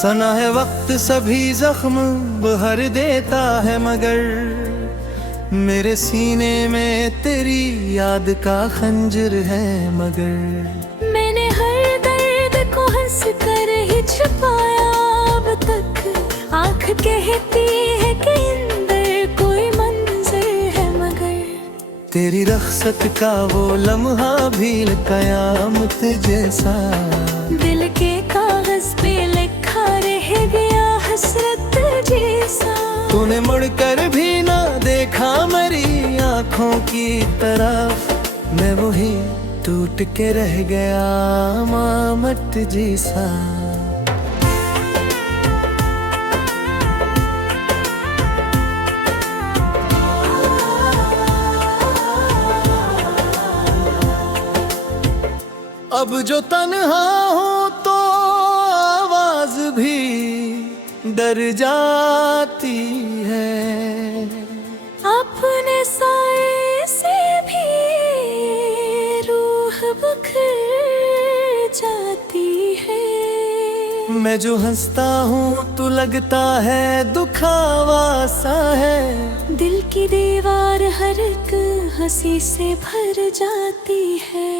सना है वक्त सभी जख्म भर देता है, मगर मेरे सीने में तेरी याद का खंजर है। मगर मैंने हर दर्द को हंस कर ही छुपाया, अब तक आँख कहती है कि अंदर कोई मंजर है। मगर तेरी रख्सत का वो लम्हा भी कयामत जैसा, दिल के कागज पे लिखा रह गया हसरत जैसा। तूने मुड़कर भी ना देखा मेरी आँखों की तरफ, मैं वही टूट के रह गया मामट जैसा। अब जो तन्हा हूँ तो आवाज भी डर जाती है, अपने साए से भी रूह बिखर जाती है। मैं जो हंसता हूँ तो लगता है दुखावा सा है, दिल की दीवार हर एक हंसी से भर जाती है।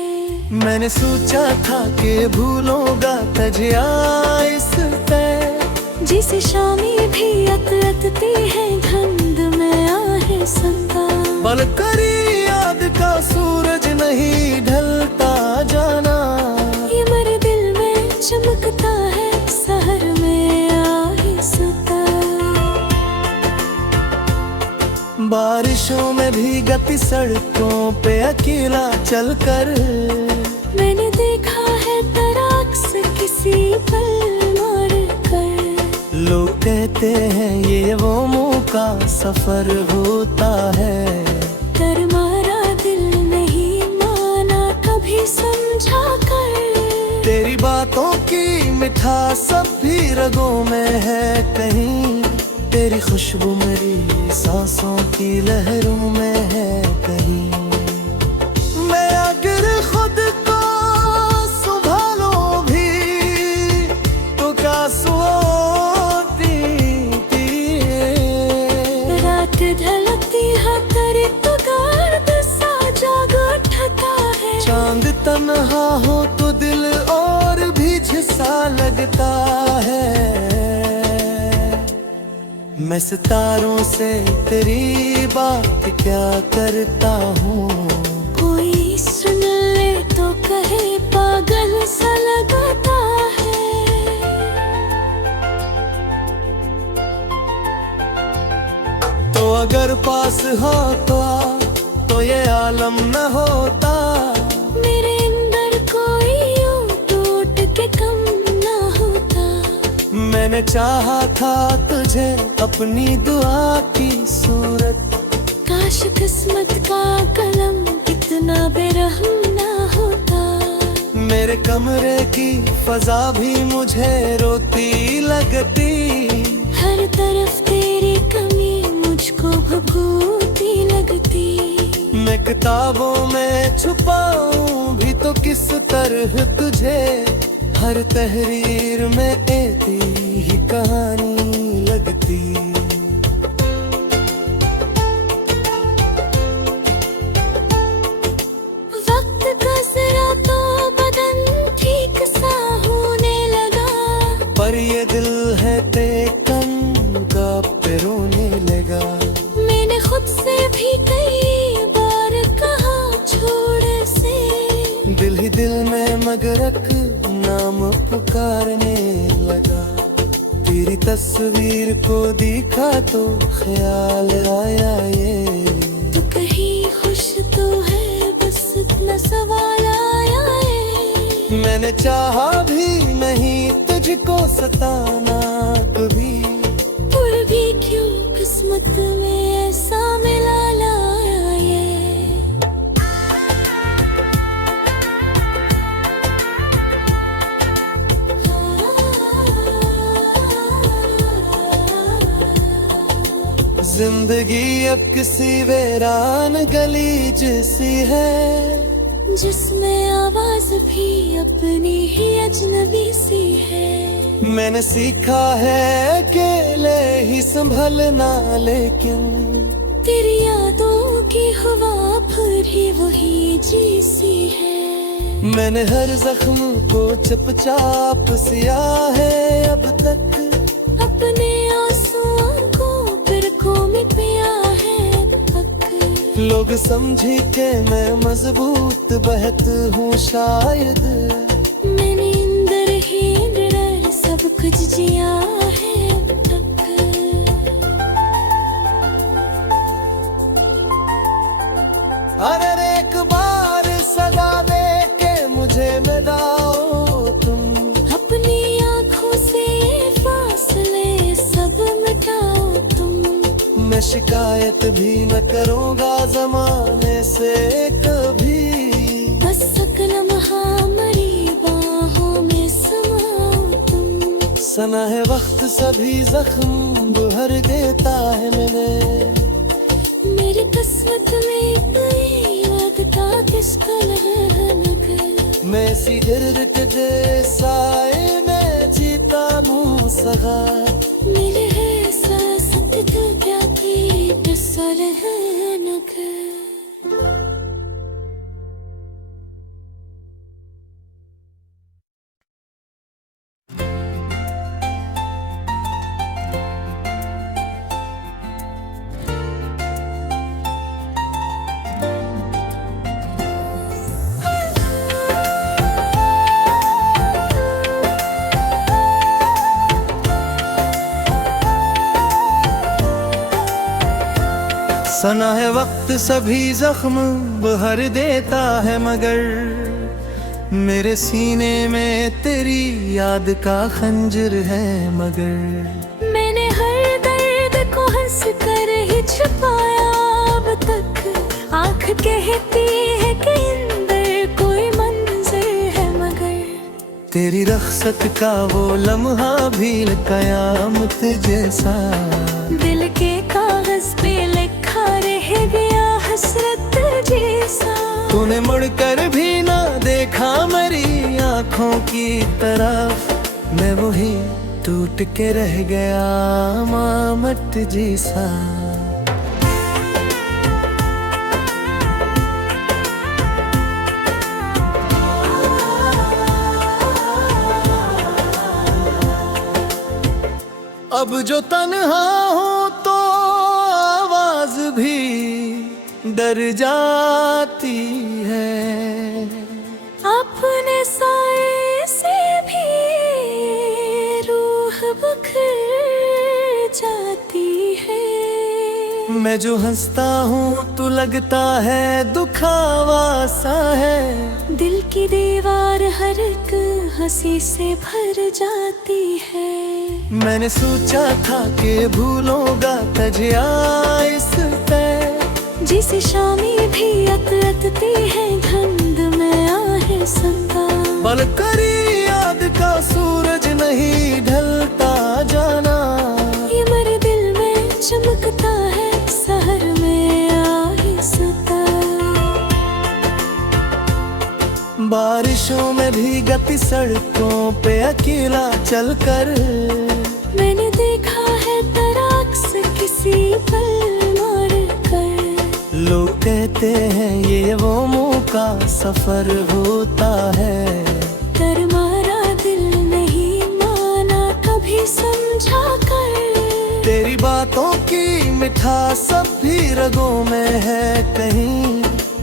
मैंने सोचा था कि भूलूंगा तुझे इस पे, जिसे शामी भी अतरती है धुंध में आहे संता। बल करी याद का सूरज नहीं ढलता जाना, ये मेरे दिल में चमकता है सहर में आहे सता। बारिशों में भी गति सड़कों पे अकेला चलकर, मैंने देखा है तराक्स किसी पल मार कर। लोग कहते हैं ये वो मुँह का सफर होता है, डर मारा दिल नहीं माना कभी समझा कर। तेरी बातों की मिठास सब भी रगों में है कहीं, तेरी खुशबू मेरी सांसों की लहरों में है कहीं। मैं अगर खुद को संभालो भी तो रात ढलती है तेरी तो दर्द सा जाग उठता है। चांद तन्हा हो तो दिल और भी झिसा लगता है। मैं सितारों से तेरी बात क्या करता हूँ, कोई सुन ले तो कहे पागल सा लगता है। तो अगर पास हो तो आ, तो ये आलम न होता। मेरे अंदर कोई यूं टूट के कम ना होता। मैंने चाहा था तुझे अपनी दुआ की सूरत, काश किस्मत का कलम इतना बेरहम ना होता। मेरे कमरे की फजा भी मुझे रोती लगती, हर तरफ तेरी कमी मुझको भभूती लगती। मैं किताबों में छुपाऊं भी तो किस तरह तुझे, हर तहरीर में तेरी ही कहानी लगती। वक्त का जरा तो बदन ठीक सा होने लगा, पर ये दिल है तेकन का पे रोने लगा। मैंने खुद से भी कई बार कहा छोड़ से, दिल ही दिल में मगरक नाम पुकारने लगा। तेरी तस्वीर को देखा तो ख्याल आया ये, तू कहीं खुश तो है बस इतना सवाल आया है। मैंने चाहा भी नहीं तुझको सताना कभी, पर भी क्यों किस्मत में ऐसा मिला लाया ये। जिंदगी अब किसी वीरान गली जैसी है, जिसमें आवाज भी अपनी ही अजनबी सी है। मैंने सीखा है अकेले ही संभलना, लेकिन तेरी यादों की हवा फिर ही वही जैसी है। मैंने हर जख्म को चुपचाप सिया है अब तक, अपने आंसुओं को बिरखों में पिया है अब तक। लोग समझे कि मैं मजबूत बहत हूँ शायद, मैंने अंदर ही अंदर सब कुछ जिया है अब तक। अरे एक बार सदा दे के मुझे मिटाओ तुम, अपनी आँखों से फासले सब मिटाओ तुम। मैं शिकायत भी न करूँगा जमाने से कभी, बस एक लम्हा मेरी बाहों में समाओ तुम। सना है वक्त सभी जख्म भर देता है, मेरी किस्मत में कोई याद का किसका लहर। मैं सी गिरट जैसा मैं जीता हूँ सगा, मेरे है सासत तो क्या की टसल है नगर। सना है वक्त सभी जख्म भर देता है, मगर मेरे सीने में तेरी याद का खंजर है मगर। मैंने हर दर्द को हंस कर ही छुपाया अब तक, आँख कहती है कि अंदर कोई मंजर है मगर। तेरी रख्सत का वो लम्हा भी कयामत जैसा, दिल के कागज पे लिखा रह गया हसरत जैसा। तूने मुड़कर भी ना देखा मेरी आँखों की तरफ, मैं वही टूट के रह गया मामट जैसा। अब जो तन्हा हूँ तो आवाज भी डर जाती है, अपने साए से भी रूह बिखर जाती है। मैं जो हंसता हूँ तो लगता है दुखावा सा है, दिल की दीवार हर एक हंसी से भर जाती है। मैंने सोचा था कि भूलूंगा तजिया इस पे, जिसे शामी भी अतरतती है धुंध में आहे संता। बल करी याद का सूरज नहीं ढलता जाना, ये मेरे दिल में चमकता है शहर में आहे सता। बारिशों में भी गति सड़कों पे अकेला चलकर, मैंने देखा है तराक्स किसी पल मार कर। लोग कहते हैं ये वो मौका सफर होता है, कर मारा दिल नहीं माना कभी समझा कर। तेरी बातों की मिठास सब भी रगों में है कहीं,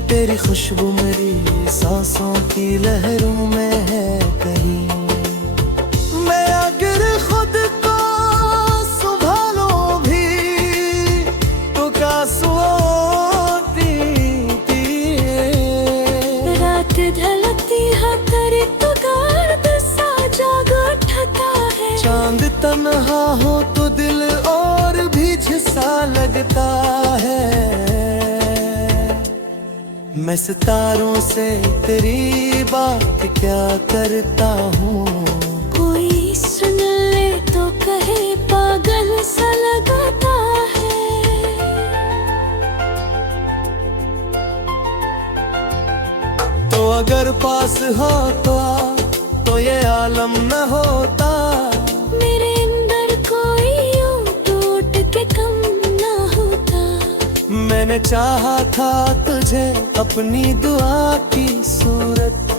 तेरी खुशबू मेरी सांसों की लहरों में है कहीं। मैं अगर खुद को संभालूं भी तो रात ढलती है करे तो दर्द सा जागा उठता है। चांद तन्हा हो तो दिल और भी झिसा लगता है। मैं सितारों से तेरी बात क्या करता हूँ, कोई सुन ले तो कहे पागल सा लगता है। तो अगर पास हो तो ये आलम न होता, मैंने चाहा था तुझे अपनी दुआ की सूरत।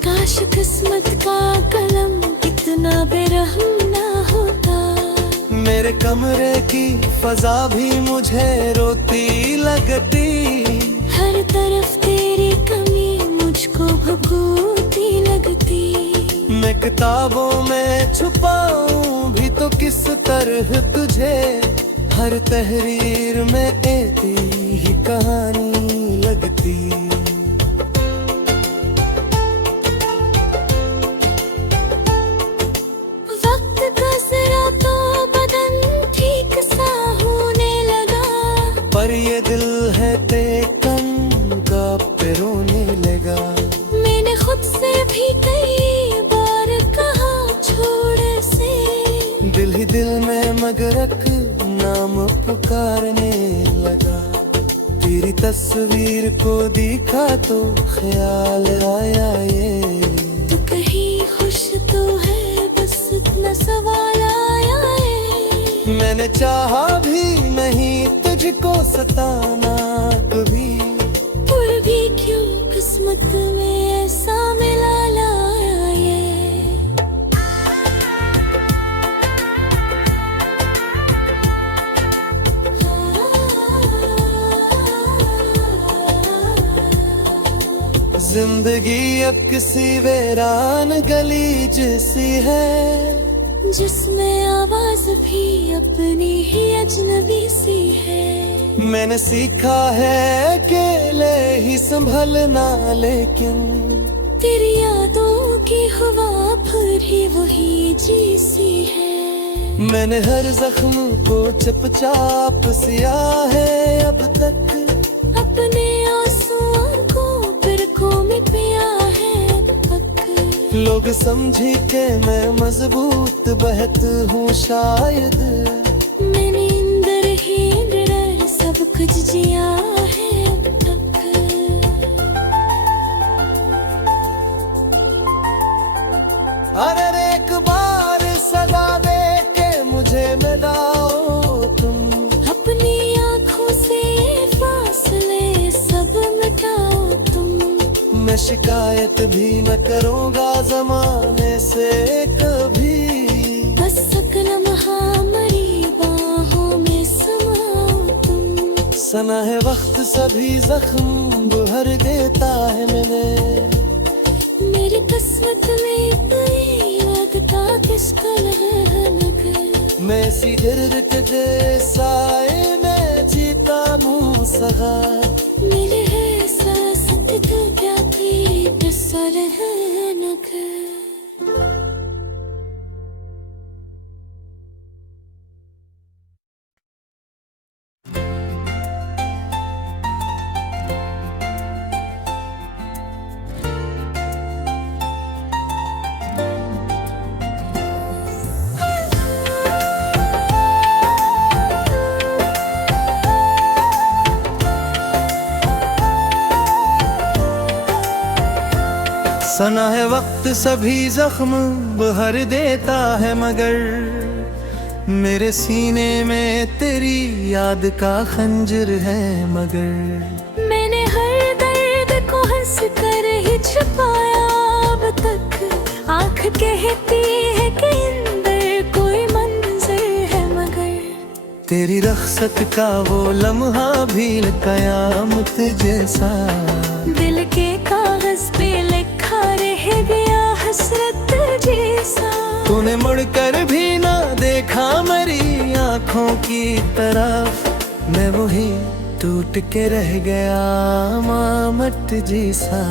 काश किस्मत का कलम इतना बेरहम ना होता। मेरे कमरे की फजा भी मुझे रोती लगती। हर तरफ तेरी कमी मुझको भभूती लगती। मैं किताबों में छुपाऊं भी तो किस तरह तुझे, हर तहरीर में तेरी ही कहानी लगती। वक्त का जरा तो बदन ठीक सा होने लगा, पर ये दिल है तेकन का पे रोने लगा। मैंने खुद से भी कई बार कहा छोड़ से, दिल ही दिल में मगरक नाम पुकारने लगा। तेरी तस्वीर को देखा तो ख्याल आया ये, तू कहीं खुश तो है बस इतना सवाल आया है। मैंने चाहा भी नहीं तुझको सताना कभी, पर भी क्यों किस्मत में ऐसा मिला लाया ये। जिंदगी अब किसी वीरान गली जैसी है, जिसमें आवाज भी अपनी ही अजनबी सी है। मैंने सीखा है अकेले ही संभलना, लेकिन तेरी यादों की हवा फिर ही वही जी सी है। मैंने हर जख्म को चुपचाप सिया है अब तक। अपने आंसुओं को बिरखों में पिया है अब तक। लोग समझे कि मैं मजबूत बहत हूँ शायद, मैंने अंदर ही अंदर सब कुछ जिया है अब तक। अरे एक बार सदा दे के मुझे मिलाओ तुम, अपनी आँखों से फासले सब मिटाओ तुम। मैं शिकायत भी न करूँगा जमाने से कभी। बस सकल महामरी बाहों में समाओ तुम। सना है वक्त सभी जख्म भर देता है मेरी किस्मत में कोई याद का किसका लगा। मैं सी हिरक जैसा मैं जीता हूँ सगा। मेरे है सांस तो क्या तेरी बसल है नगर। सना है वक्त सभी जख्म भर देता है, मगर मेरे सीने में तेरी याद का खंजर है मगर। मैंने हर दर्द को हंस कर ही छुपाया अब तक। आँख कहती है कि अंदर कोई मंजर है मगर। तेरी रख्सत का वो लम्हा भी कयामत जैसा, दिल के कागज पे लिखा रह गया हसरत जैसा। तूने मुड़कर भी ना देखा मेरी आँखों की तरफ, मैं वही टूट के रह गया मामट जैसा।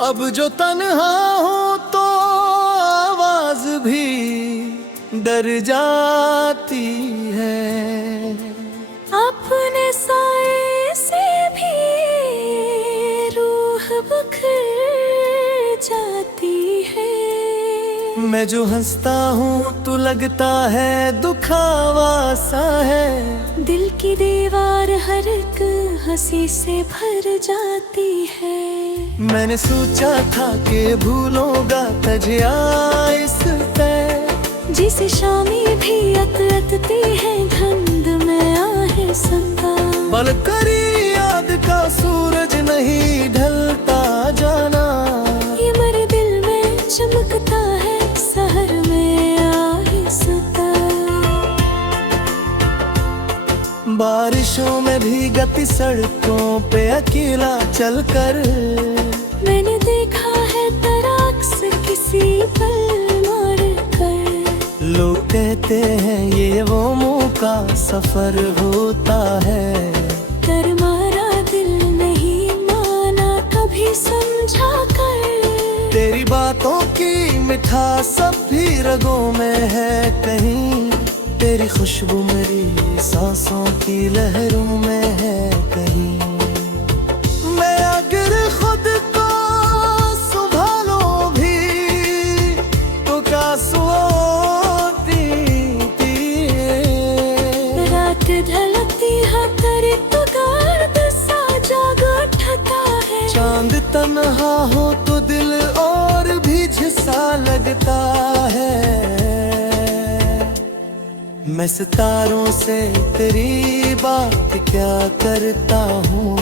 अब जो तन्हा हूँ तो आवाज भी डर जाती है। अपने साए से भी रूह बिखर जाती है। मैं जो हंसता हूँ तो लगता है दुखावा सा है। दिल की दीवार हर एक हंसी से भर जाती है। मैंने सोचा था कि भूलूंगा तजिया इस पे, जिसे शामी भी अतरतती है धुंध में आहे संता। पल करी याद का सूरज नहीं ढलता जाना, ये मेरे दिल में चमकता है शहर में आहिस्ता। बारिशों में भी गति सड़कों पे अकेला चलकर, मैंने देखा है तराक्स किसी पल मार कर। लोग कहते हैं ये वो मुँह का सफर होता है, कर मारा दिल नहीं माना कभी समझा कर। तेरी बातों की मिठास सब भी रगों में है कहीं, तेरी खुशबू मेरी सांसों की लहरों में है कहीं। मैं अगर खुद को संभालूं भी तो क्या सोती थी। रात ढलती है करे तो दर्द सा जाग उठता है। चांद तन्हा हो तो दिल और भी झिसा लगता है। मैं सितारों से तेरी बात क्या करता हूँ,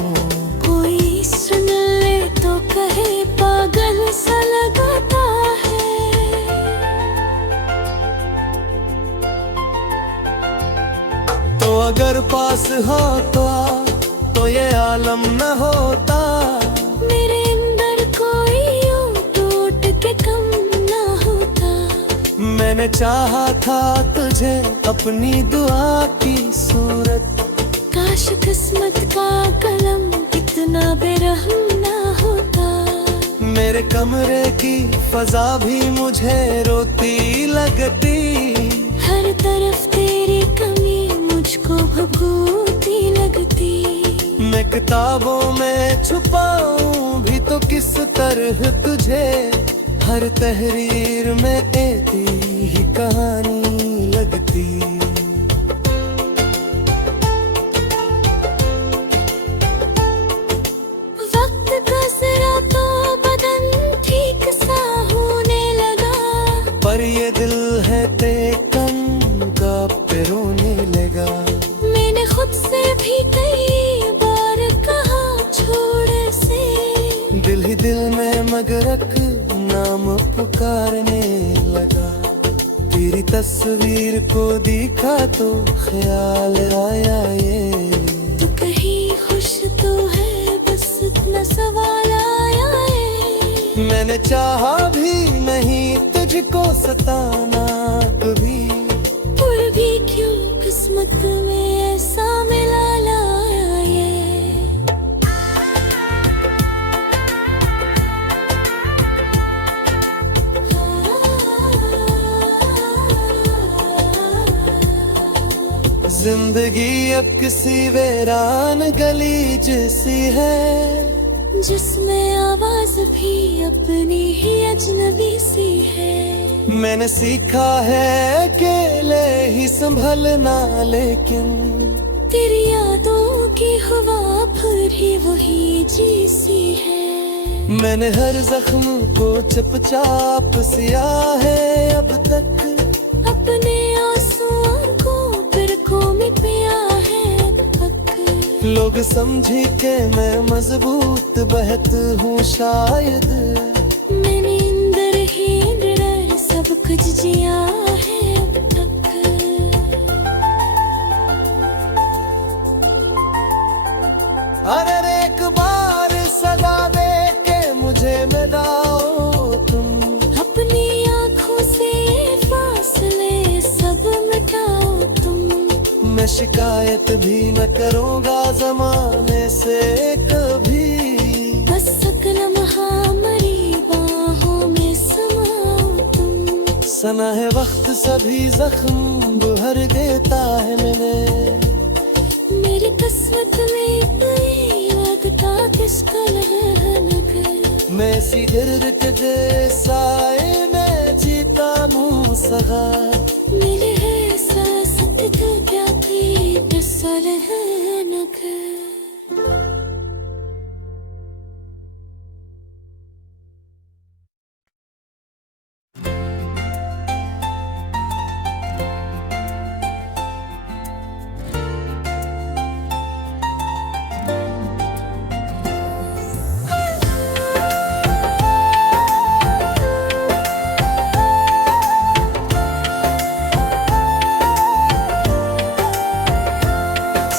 कोई सुन ले तो कहे पागल सा लगता है। तो अगर पास हो तो ये आलम न होता। मेरे अंदर कोई यूं टूट के कम ना होता। मैंने चाहा था तुझे अपनी दुआ की सूरत, काश किस्मत का कलम इतना बेरहम ना होता। मेरे कमरे की फजा भी मुझे रोती लगती। हर तरफ तेरी कमी मुझको भभूती लगती। मैं किताबों में छुपाऊं भी तो किस तरह तुझे, हर तहरीर में तेरी ही कहानी लगती। वक्त का जरा तो बदन ठीक सा होने लगा, पर ये दिल है तेकन का पे रोने लगा। मैंने खुद से भी कई बार कहा छोड़ से, दिल ही दिल में मगरक नाम पुकारने लगा। तेरी तस्वीर को देखा तो ख्याल आया ये, तू कहीं खुश तो है बस इतना सवाल आया है। मैंने चाहा भी नहीं तुझको सताना कभी, और भी क्यों किस्मत में ऐसा मिला लाया ये। जिंदगी अब किसी वीरान गली जैसी है, जिसमें आवाज भी अपनी ही अजनबी सी है। मैंने सीखा है अकेले ही संभलना, लेकिन तेरी यादों की हवा फिर ही वही जी सी है। मैंने हर जख्म को चुपचाप सिया है अब तक। अपने आंसुओं को बिरखों में पिया है अब तक। लोग समझे के मैं मजबूत बहत हूँ शायद, मैंने अंदर ही अंदर सब कुछ जिया है अब तक। अरे एक बार सदा दे के मुझे मिलाओ तुम, अपनी आँखों से फासले सब मिटाओ तुम। मैं शिकायत भी न करूँगा जमाने से कभी। बस अकल महामरी बाहों में समाओ तुम। सना है वक्त सभी जख्म भर देता है मेरी किस्मत में कोई वक्त का किसका लहर। मैं सी गिरक जैसा मैं जीता मुँह सगा। मेरे है सासत तो क्या थी बसल है नगर।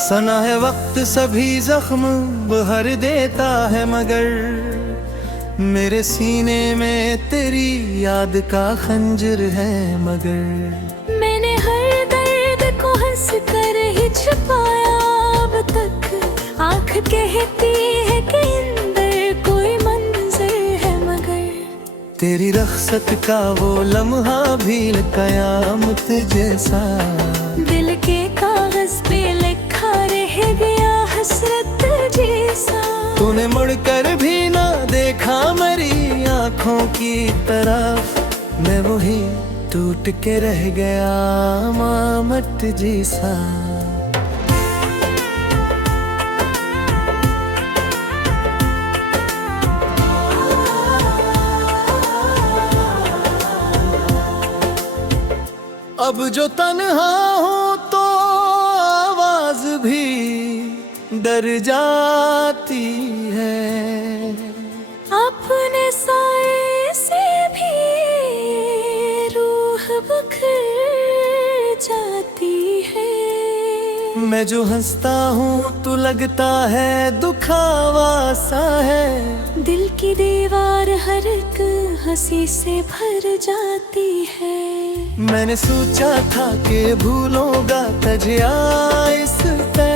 सना है वक्त सभी जख्म भर देता है, मगर मेरे सीने में तेरी याद का खंजर है। मगर मैंने हर दर्द को हंस कर ही छुपाया अब तक। आँख कहती है कि अंदर कोई मंजर है, मगर तेरी रख्सत का वो लम्हा भी कयामत जैसा। दिल के कागज पे लिखा रह गया हसरत जैसा। तूने मुड़कर भी ना देखा मेरी आँखों की तरफ, मैं वही टूट के रह गया मामट जैसा। अब जो तन्हा हूँ तो आवाज भी डर जाती है। अपने साए से भी रूह बिखर जाती है। मैं जो हंसता हूँ तो लगता है दुखावा सा है। दिल की दीवार हर एक हंसी से भर जाती है। मैंने सोचा था कि भूलूंगा तजिया इस पे,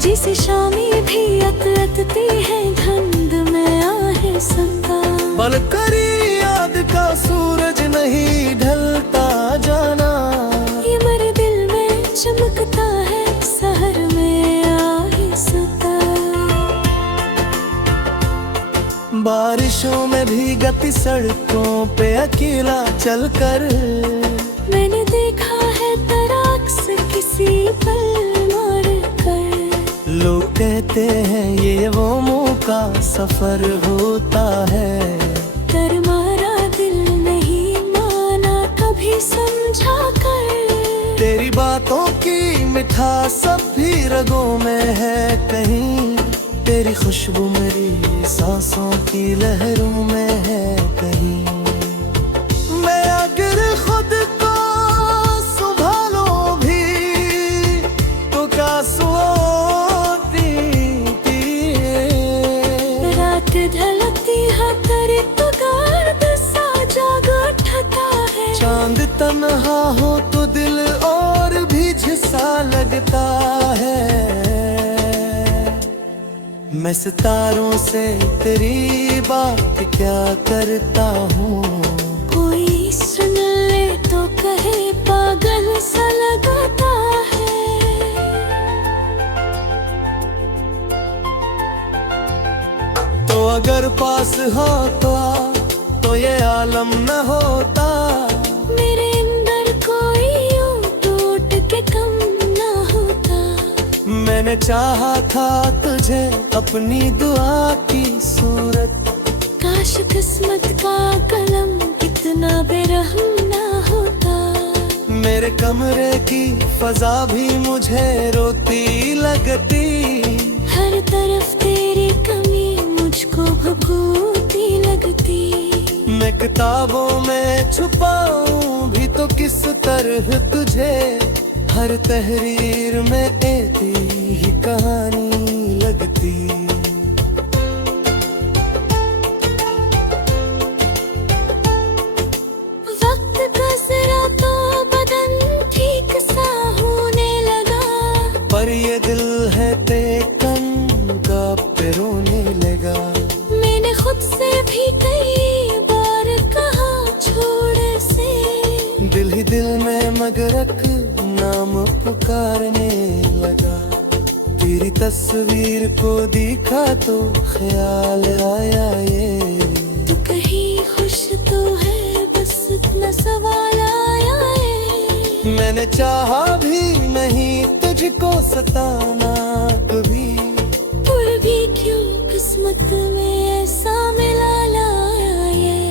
जिसे शामी भी अतरती है धुंध में आहे संता। बल करी याद का सूरज नहीं ढलता जाना, ये मेरे दिल में चमकता है सहर में आहे सता। बारिशों में भी गति सड़कों पे अकेला चलकर, मैंने देखा है तराक्स किसी पल मार कर। लोग कहते हैं ये वो मुँह का सफर होता है। कर मारा दिल नहीं माना कभी समझा कर। तेरी बातों की मिठास सब भी रगों में है कहीं, तेरी खुशबू मेरी सांसों की लहरों में है कहीं। मैं अगर खुद को संभालूं भी तो क्या सोती रात ढलती है करे तो दर्द सा जाग उठता है। चांद तन्हा हो तो दिल और भी झिसा लगता है। मैं सितारों से तेरी बात क्या करता हूँ, कोई सुन ले तो कहे पागल सा लगता है। तो अगर पास हो तो ये आलम न होता। मेरे अंदर कोई यूं टूट के कम ना होता। मैंने चाहा था तुझे अपनी दुआ की सूरत, काश किस्मत का कलम इतना बेरहम ना होता। मेरे कमरे की फजा भी मुझे रोती लगती। हर तरफ तेरी कमी मुझको भभूती लगती। मैं किताबों में छुपाऊं भी तो किस तरह तुझे, हर तहरीर में तेरी ही कहानी लगती। वक्त का जरा तो बदन ठीक सा होने लगा, पर ये दिल है तेकन का पे रोने लगा। मैंने खुद से भी कई बार कहा छोड़ से, दिल ही दिल में मगरक नाम पुकारने लगा। तेरी तस्वीर को देखा तो ख्याल आया ये, तू कहीं खुश तो है बस इतना सवाल आया है। मैंने चाहा भी नहीं तुझको सताना कभी, पर भी क्यों किस्मत में ऐसा मिला लाया ये।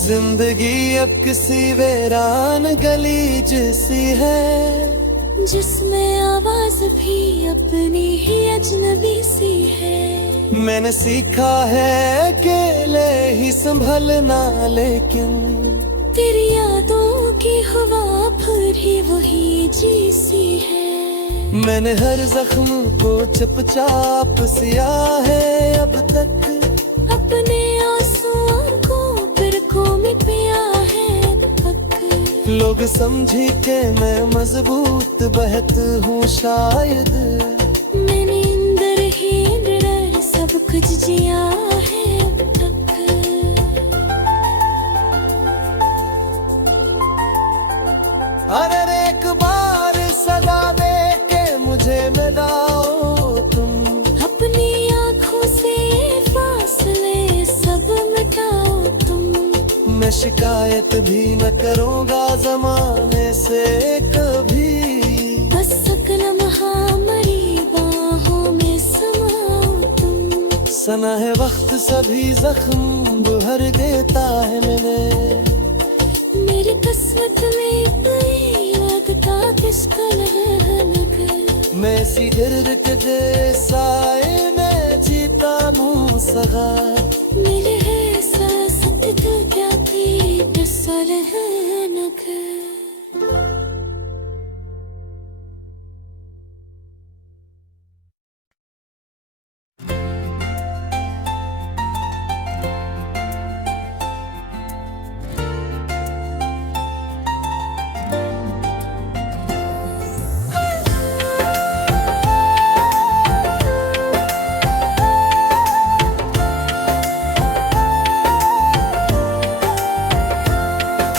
जिंदगी अब किसी वीरान गली जैसी है, जिसमें आवाज भी अपनी ही अजनबी सी है। मैंने सीखा है अकेले ही संभलना, लेकिन तेरी यादों की हवा फिर ही वही जैसी है। मैंने हर जख्म को चुपचाप सिया है अब तक, अपने आंसुओं को बिरखों में पिया है अब तक। लोग समझे कि मैं मजबूत बहत हूँ शायद, मैंने अंदर ही अंदर सब कुछ जिया है अब तक। अरे एक बार सदा दे के मुझे मिलाओ तुम, अपनी आँखों से फासले सब मिटाओ तुम। मैं शिकायत भी न करूँगा जमाने से कभी, बस एक लम्हा मेरी बाहों में समाओ तुम। सना है वक्त सभी जख्म भर देता है मेरी किस्मत में कोई याद का किसका लगा। मैं सी हिरक जैसा मैं जीता हूँ सगा, मेरे है सासत तो क्या पीट सलहनक।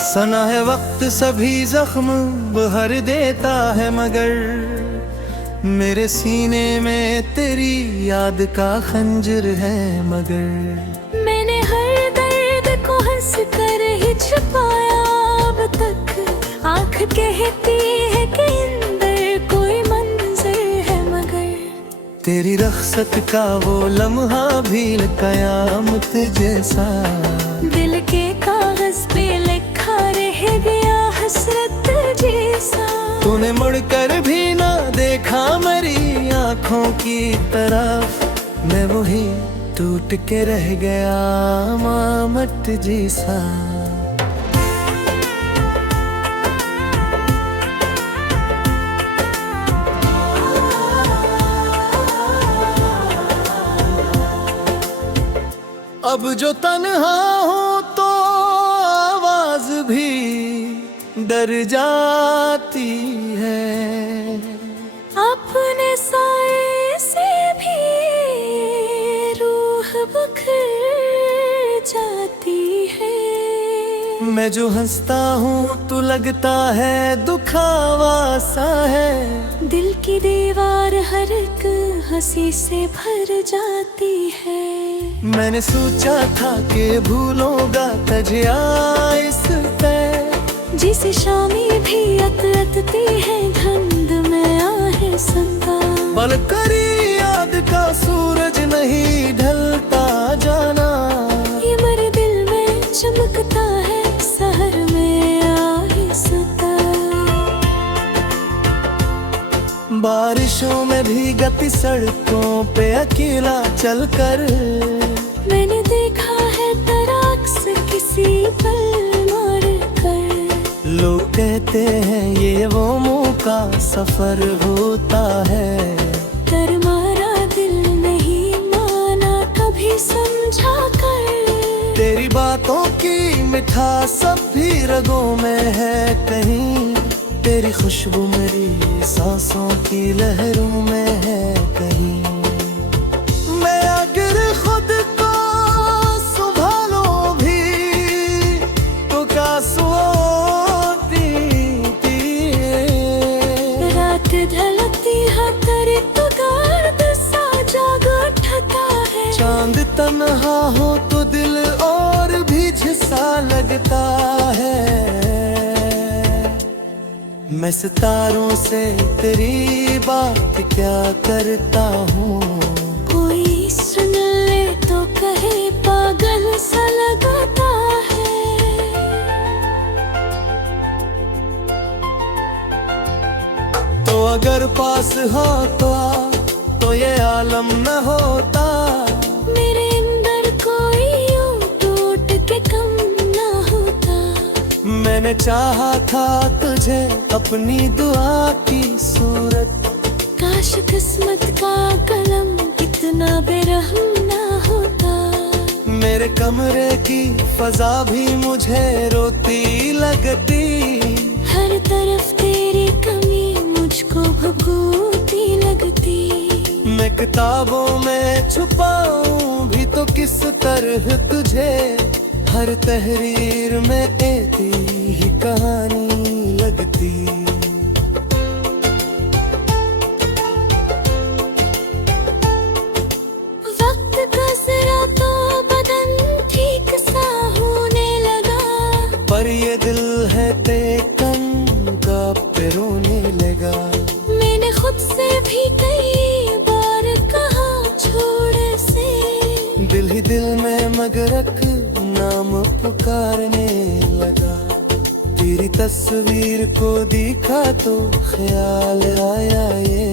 सना है वक्त सभी जख्म भर देता है, मगर मेरे सीने में तेरी याद का खंजर है मगर। मैंने हर दर्द को हंस कर ही छुपाया अब तक, आँख कहती है कि अंदर कोई मंजर है मगर। तेरी रख्सत का वो लम्हा भी कयामत जैसा, दिल के कागज पे लिखा रह गया हसरत जैसा। तूने मुड़कर भी ना देखा मेरी आँखों की तरफ, मैं वही टूट के रह गया मामट जैसा। अब जो तन्हा हूँ तो आवाज भी डर जाती है, अपने साए से भी रूह बिखर जाती है। मैं जो हंसता हूँ तो लगता है दुखावा सा है, दिल की दीवार हर एक हंसी से भर जाती है। मैंने सोचा था कि भूलूंगा तजिया इस पे, जिसे शामी भी अतरतती है धुंध में आहे संता। बल करी याद का सूरज नहीं ढलता जाना, ये मेरे दिल में चमकता है सहर में आहे सता। बारिशों में भी गति सड़कों पे अकेला चलकर, मैंने देखा है तराक्स किसी पल मार कर। लोग कहते हैं ये वो मुँह का सफर होता है, कर मारा दिल नहीं माना कभी समझा कर। तेरी बातों की मिठास सब भी रगों में है कहीं, तेरी खुशबू मेरी सांसों की लहरों में है कहीं। मैं अगर खुद को संभालो भी तो रात ढलती है तेरे तो दर्द सा जाग उठता है। चांद तन्हा हो तो दिल और भी झिसा लगता है। मैं सितारों से तेरी बात क्या करता हूँ, कोई सुन ले तो कहे पागल सा लगता है। तो अगर पास हो तो ये आलम न होता। मैंने चाहा था तुझे अपनी दुआ की सूरत। काश किस्मत का कलम इतना बेरहम ना होता। मेरे कमरे की फजा भी मुझे रोती लगती। हर तरफ तेरी कमी मुझको भभूती लगती। मैं किताबों में छुपाऊं भी तो किस तरह तुझे, हर तहरीर में तेरी ही कहानी लगती। वक्त का जरा तो बदन ठीक सा होने लगा। पर ये दिल है तेकन का पे रोने लगा। मैंने खुद से भी कई बार कहा छोड़ से। दिल ही दिल में मगरक नाम पुकारने लगा। तेरी तस्वीर को देखा तो ख्याल आया ये,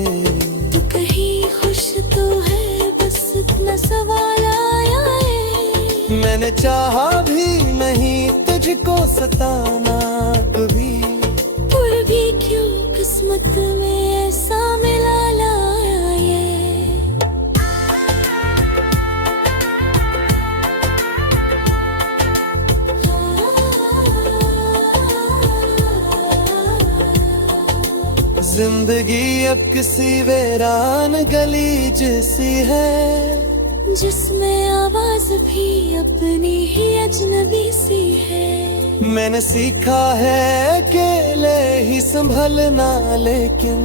तू कहीं खुश तो है बस इतना सवाल आया है। मैंने चाहा भी नहीं तुझको सताना कभी। पर भी क्यों किस्मत में ऐसा मिला लाया ये। जिंदगी अब किसी वीरान गली जैसी है, जिसमें आवाज भी अपनी ही अजनबी सी है। मैंने सीखा है अकेले ही संभलना, लेकिन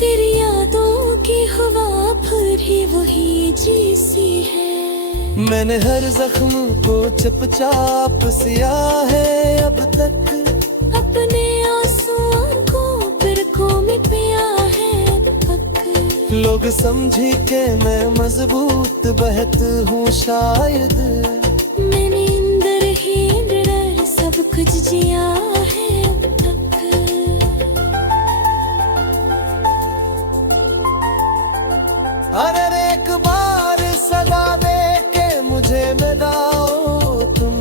तेरी यादों की हवा फिर ही वही जी सी है। मैंने हर जख्म को चुपचाप सिया है अब तक। अपने आंसुओं को बिरखों में पिया है अब तक। लोग समझी के मैं मजबूत बहत हूँ शायद। मैंने अंदर ही अंदर सब कुछ जिया है अब तक। अरे एक बार सदा दे के मुझे मिलाओ तुम।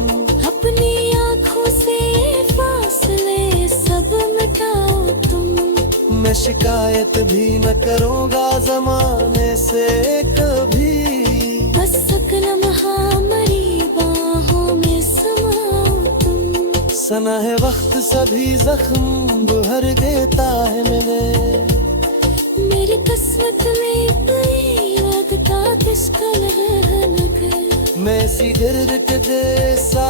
अपनी आँखों से फासले सब मिटाओ तुम। मैं शिकायत भी न करूँगा जमाने से कभी। बस सकल महामरी बाहों में समाओ तुम। सना है वक्त सभी जख्म भर देता है मेरी किस्मत में कोई याद का किसका लहर। मैं सी गिरक जैसा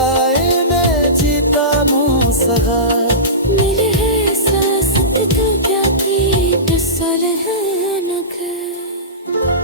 मैं जीता मुँह सगा। मेरे है सासत तो क्या की टसल है नगर।